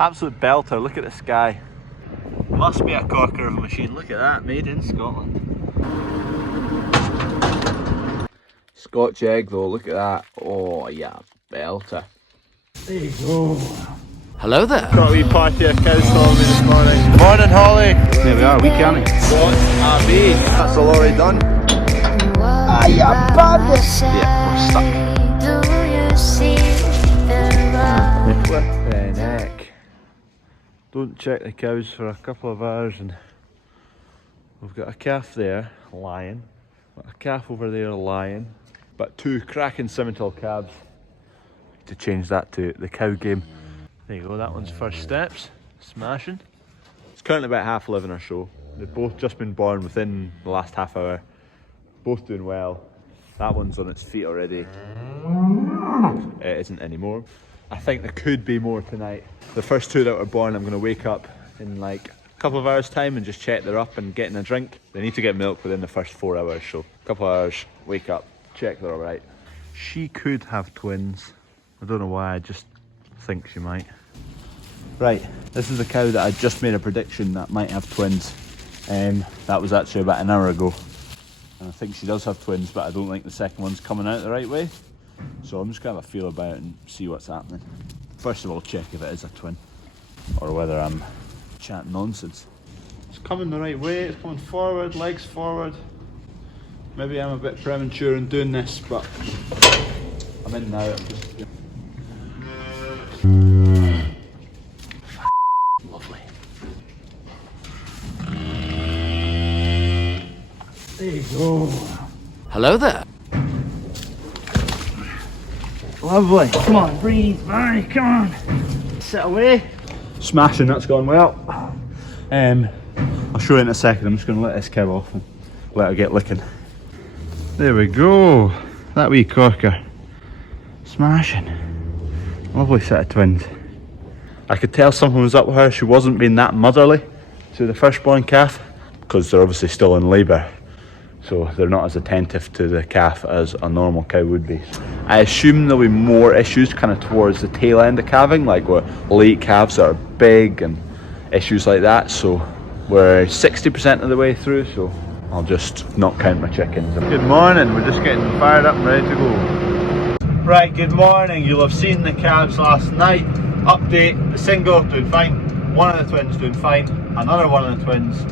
Absolute belter, look at the sky. Must be a corker of a machine, look at that, made in Scotland. Scotch egg though, look at that. Oh yeah, belter. There you go. Hello there. Got a wee party of cows following me this morning. Morning Holly. There we are, we can it. What a bee. That's the lorry done. Ah, yeah, bad. Yeah, we're stuck. Flippin' heck. Don't check the cows for a couple of hours and we've got a calf there lying, got a calf over there lying, but two cracking Simmental calves. To change that to the cow game. There you go, that one's first steps, smashing. It's currently about 11:30 or so. They've both just been born within the last half hour. Both doing well. That one's on its feet already. It isn't anymore. I think there could be more tonight. The first two that were born, I'm going to wake up in like a couple of hours time and just check they're up and getting a drink. They need to get milk within the first 4 hours, so a couple of hours, wake up, check they're alright. She could have twins. I don't know why, I just think she might. Right, this is a cow that I just made a prediction that might have twins. That was actually about an hour ago. And I think she does have twins, but I don't think the second one's coming out the right way. So I'm just going to have a feel about it and see what's happening. First of all, check if it is a twin, or whether I'm chatting nonsense. It's coming the right way, it's coming forward, legs forward. Maybe I'm a bit premature in doing this, but I'm in now. Lovely. There you go. Hello there. Lovely. Come on, breathe, Barry, come on. Sit away. Smashing, that's gone well. I'll show you in a second. I'm just going to let this cow off and let her get licking. There we go. That wee corker. Smashing. Lovely set of twins. I could tell something was up with her. She wasn't being that motherly to the firstborn calf because they're obviously still in labour. So they're not as attentive to the calf as a normal cow would be. I assume there'll be more issues kind of towards the tail end of calving, like where late calves are big and issues like that. So we're 60% of the way through, so I'll just not count my chickens. Good morning, we're just getting fired up and ready to go. Right, good morning. You'll have seen the calves last night. Update, the single doing fine, one of the twins doing fine, another one of the twins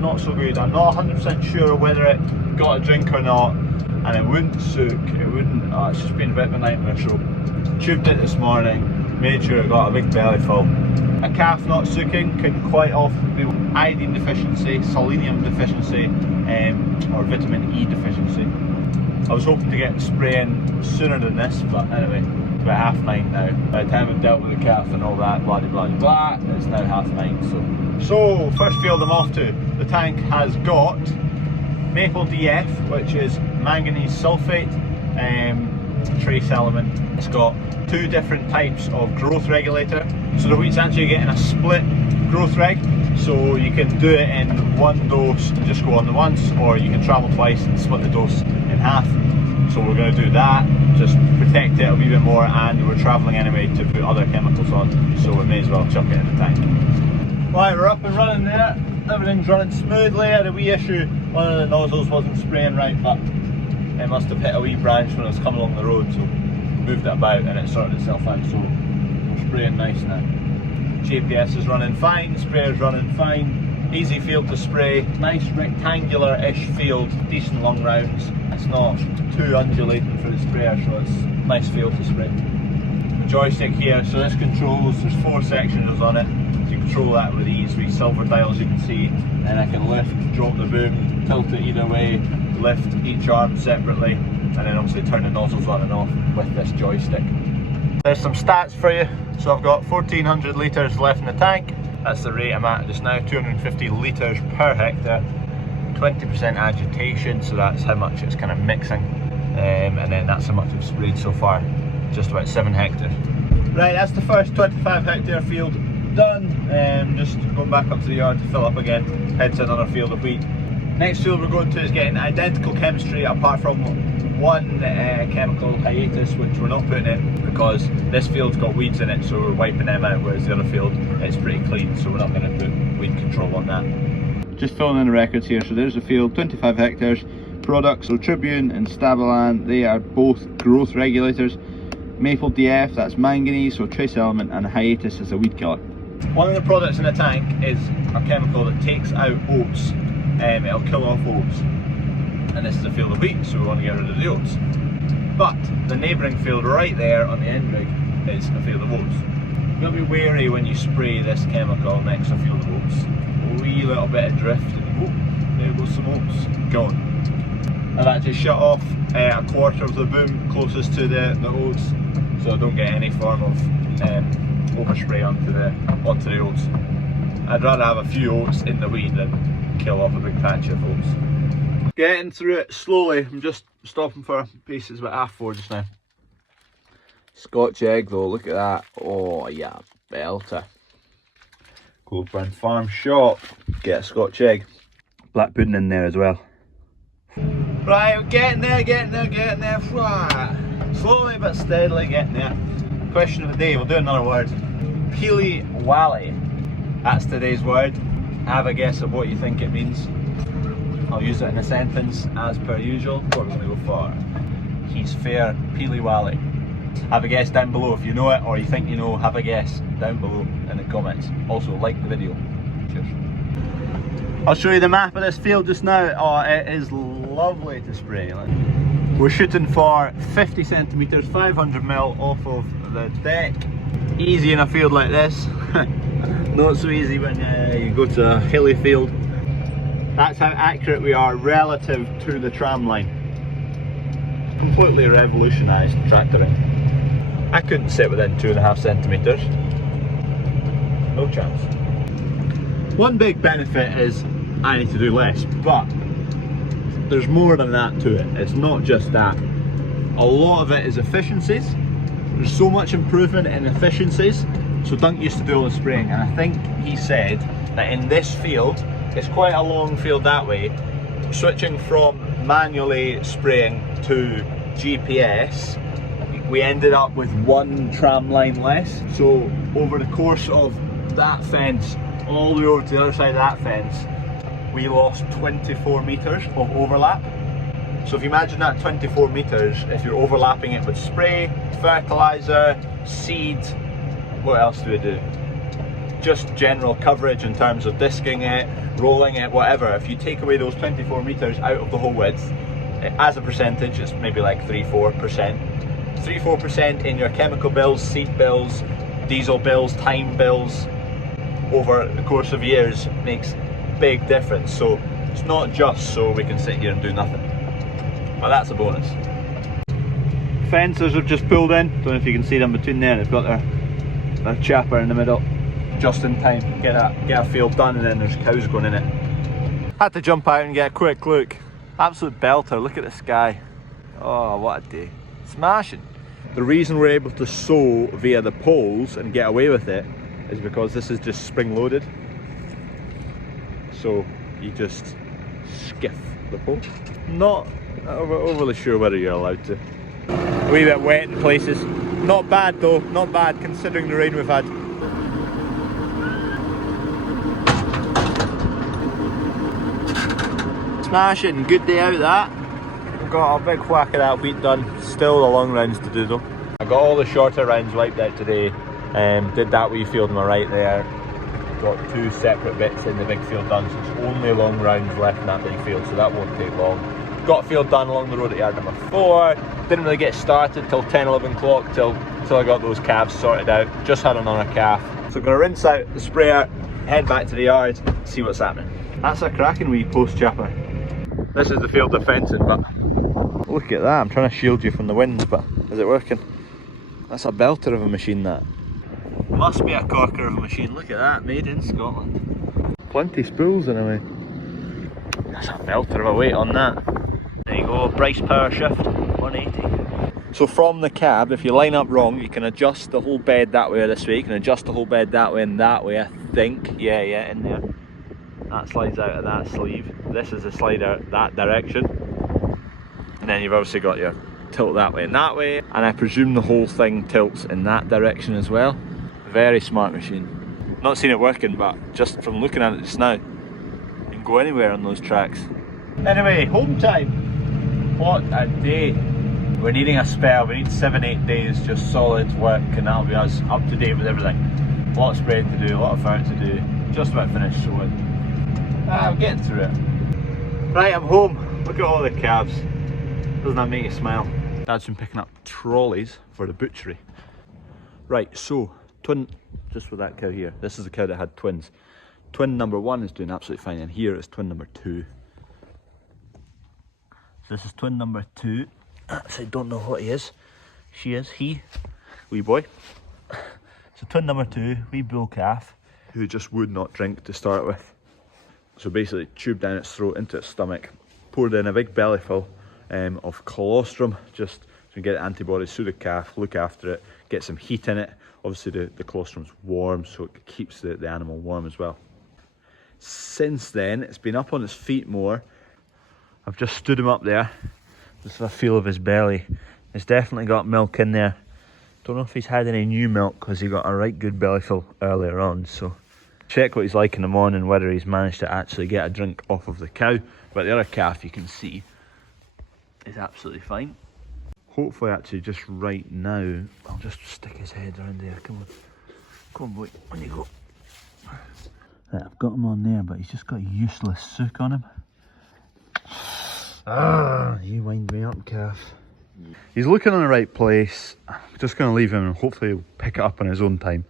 not so good. I'm not 100% sure whether it got a drink or not, and it wouldn't soak, it wouldn't, it's just been a bit of a nightmare. So tubed it this morning, made sure it got a big belly full. A calf not soaking can quite often be iodine deficiency, selenium deficiency, or vitamin E deficiency. I was hoping to get spraying sooner than this, but anyway, it's about 9:30 now. By the time I've dealt with the calf and all that, blah blah blah, it's now 9:30. So first field I'm off to. The tank has got maple DF, which is manganese sulfate, trace element. It's got two different types of growth regulator. So the wheat's actually getting a split growth reg. So you can do it in one dose and just go on the once, or you can travel twice and split the dose in half. So we're going to do that, just protect it a wee bit more, and we're travelling anyway to put other chemicals on, so we may as well chuck it in the tank. Right, we're up and running there, everything's running smoothly. I had a wee issue, one of the nozzles wasn't spraying right, but it must have hit a wee branch when it was coming along the road, so moved it about and it sorted itself out, so we're spraying nice now. GPS is running fine, sprayer's running fine, easy field to spray, nice rectangular-ish field, decent long rounds. It's not too undulating for the sprayer, so it's a nice field to spray. The joystick here, so this controls, there's 4 sections on it, so you control that with these wee silver dials you can see, and I can lift, drop the boom, tilt it either way, lift each arm separately, and then obviously turn the nozzles on and off with this joystick. There's some stats for you. So I've got 1400 litres left in the tank. That's the rate I'm at just now, 250 litres per hectare. 20% agitation, so that's how much it's kind of mixing. And then that's how much I've sprayed so far, just about 7 hectares. Right, that's the first 25 hectare field done. Just going back up to the yard to fill up again, head to another field of wheat. Next field we're going to is getting identical chemistry apart from one chemical hiatus which we're not putting in because this field's got weeds in it, so we're wiping them out, whereas the other field is pretty clean, so we're not going to put weed control on that. Just filling in the records here. So there's the field, 25 hectares. Products, so Tribune and Stabilan, they are both growth regulators. Maple DF, that's manganese, so trace element, and hiatus is a weed killer. One of the products in the tank is a chemical that takes out oats. It'll kill off oats. And this is a field of wheat, so we want to get rid of the oats. But the neighbouring field right there on the end rig is a field of oats. You've got to be wary when you spray this chemical next to a field of oats. A wee little bit of drift, and whoop, there goes some oats, gone. I've actually shut off a quarter of the boom closest to the oats, so I don't get any form of overspray onto the oats. I'd rather have a few oats in the weed than kill off a big patch of oats. Getting through it slowly. I'm just stopping for pieces about 4:30 just now. Scotch egg though, look at that. Oh yeah, belter. Crawford and Farm shop. Get a Scotch egg. Black pudding in there as well. Right, we're getting there. Slowly but steadily getting there. Question of the day, we'll do another word. Peely Wally. That's today's word. Have a guess of what you think it means. I'll use it in a sentence as per usual. What we're going to go for. He's fair, Peely Wally. Have a guess down below if you know it, or you think you know, have a guess down below in the comments. Also, like the video. Cheers. I'll show you the map of this field just now. Oh, it is lovely to spray. We're shooting for 50 centimetres, 500 mil off of the deck. Easy in a field like this. Not so easy when you go to a hilly field. That's how accurate we are relative to the tram line. Completely revolutionised tractoring. I couldn't sit within 2.5 centimetres. No chance. One big benefit is I need to do less, but there's more than that to it. It's not just that. A lot of it is efficiencies. There's so much improvement in efficiencies. So Dunk used to do all the spraying, and I think he said that in this field, it's quite a long field that way, switching from manually spraying to GPS, we ended up with 1 tram line less. So over the course of that fence, all the way over to the other side of that fence, we lost 24 metres of overlap. So if you imagine that 24 metres, if you're overlapping it with spray, fertiliser, seed, what else do we do? Just general coverage in terms of disking it, rolling it, whatever. If you take away those 24 metres out of the whole width, as a percentage, it's maybe like 3-4%. 3-4% in your chemical bills, seed bills, diesel bills, time bills, over the course of years makes big difference. So it's not just so we can sit here and do nothing. But that's a bonus. Fencers have just pulled in. Don't know if you can see them between there. They've got their chapper in the middle. Just in time, get a field done, and then there's cows going in it. Had to jump out and get a quick look. Absolute belter, look at the sky. Oh, what a day. Smashing. The reason we're able to sow via the poles and get away with it is because this is just spring loaded. So you just skiff the pole. Not overly sure whether you're allowed to. A wee bit wet in places. Not bad though, not bad considering the rain we've had. Smashing, good day out that. We've got a big whack of that wheat done. Still the long rounds to do though. I got all the shorter rounds wiped out today. Did that wee field on my right there. Got 2 separate bits in the big field done, so it's only long rounds left in that big field, so that won't take long. Got field done along the road at yard number 4. Didn't really get started till 10-11 o'clock till I got those calves sorted out. Just had another calf. So I'm going to rinse out the sprayer, head back to the yard, see what's happening. That's a cracking wee post chapper. This is the field of fencing, but look at that. I'm trying to shield you from the winds, but is it working? That's a belter of a machine, that. Must be a corker of a machine. Look at that, made in Scotland. Plenty spools in a way. That's a belter of a weight on that. There you go, Bryce power shift, 180. So from the cab, if you line up wrong, you can adjust the whole bed that way or this way. You can adjust the whole bed that way and that way, I think. Yeah, in there. That slides out of that sleeve. This is the slider that direction. And then you've obviously got your tilt that way and that way, and I presume the whole thing tilts in that direction as well. Very smart machine. Not seen it working, but just from looking at it just now, you can go anywhere on those tracks. Anyway, home time. What a day. We're needing a spell. We need 7-8 days just solid work, and that'll be us up to date with everything. A lot of spraying to do, a lot of fire to do. Just about finished, so I'm getting through it. Right, I'm home. Look at all the calves. Doesn't that make you smile? Dad's been picking up trolleys for the butchery. Right, so just with that cow here, this is the cow that had twins. Twin number 1 is doing absolutely fine, and here is twin number 2. So this is twin number 2. I don't know what he is. He, wee boy. So twin number 2, wee bull calf, who just would not drink to start with. So basically tube down its throat into its stomach, poured in a big belly full of colostrum, just to get antibodies through the calf, look after it, get some heat in it. Obviously the colostrum's warm, so it keeps the animal warm as well. Since then, it's been up on its feet more. I've just stood him up there, just for a feel of his belly. It's definitely got milk in there. Don't know if he's had any new milk, because he got a right good belly full earlier on, so check what he's like in the morning, whether he's managed to actually get a drink off of the cow. But the other calf, you can see, is absolutely fine. Hopefully actually just right now, I'll just stick his head around there. Come on boy, on you go. Right, I've got him on there, but he's just got a useless sook on him. You wind me up, calf. He's looking in the right place. I'm just going to leave him and hopefully he'll pick it up on his own time.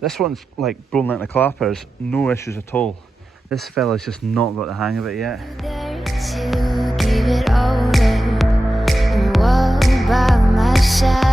This one's like blown like the clappers, no issues at all. This fella's just not got the hang of it yet. By my side.